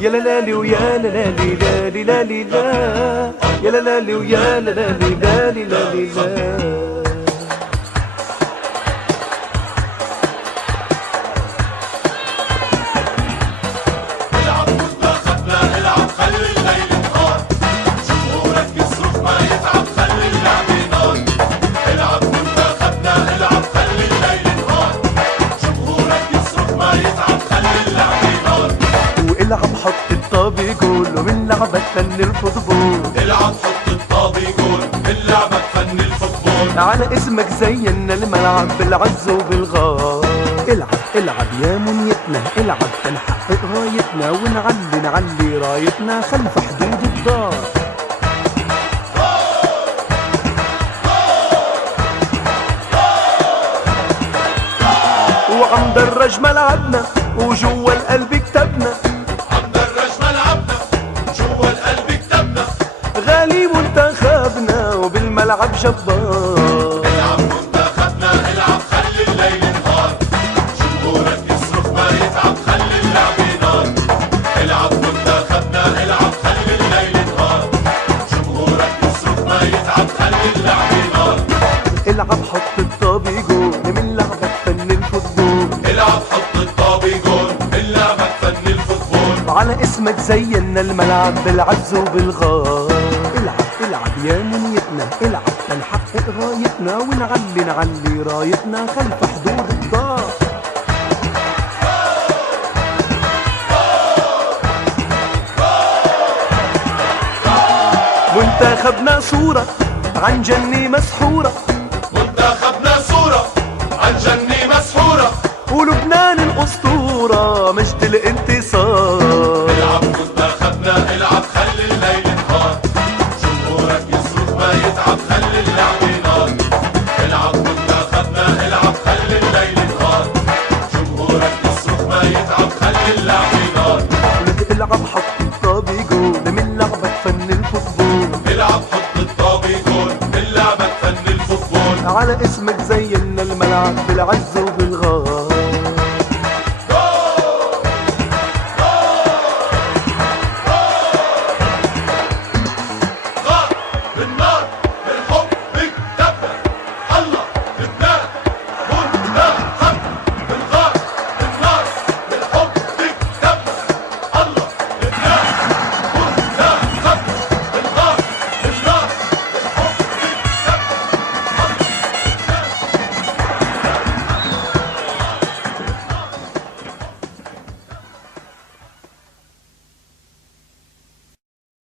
يا لالي ويا لالي لالي لالي لا، يا لالي ويا لالي لالي لالي لا. العب حط الطابي جول ومن لعبك فن الفوتبول. العب حط الطابي جول من لعبك فن الفوتبول. على اسمك زينا الملعب بالعز وبالغار. العب العب يا منيتنا العب تنحقق غايتنا ونعلي نعلي رايتنا خلف حدود الدار. وعم درج ملعبنا وجوا القلب كتبنا. غالي منتخبنا وبالملعب جبار. العب منتخبنا العب خلي الليل نهار. جمهورك يصرخ ما يتعب خلي اللعب نار. العب منتخبنا العب خلي الليل نهار. جمهورك يصرخ ما يتعب خلي اللعب نار. العب حط الطابي جول من لعبك فن الفوتبول. العب حط الطابي جول من لعبك فن الفوتبول. على اسمك زينا الملعب بالعز وبالغار. العب يا منيتنا العب تنحقق غايتنا ونعلي نعلي رايتنا خلف حدود الدار. منتخبنا صورة عن جنة مسحورة. منتخبنا صورة عن جنة مسحورة. ولبنان الأسطورة مجد الانتصار. العب منتخبنا العب خلي الليل نهار. جمهورك يصرخ ما يتعب خلي اللعب نار. العب منتخبنا العب خلي الليل نهار. جمهورك يصرخ ما يتعب خلي اللعب نار. العب حط الطابي جول من لعبك فن الفوتبول. العب حط الطابي جول من لعبك فن الفوتبول. على اسمك زينا الملعب بالعز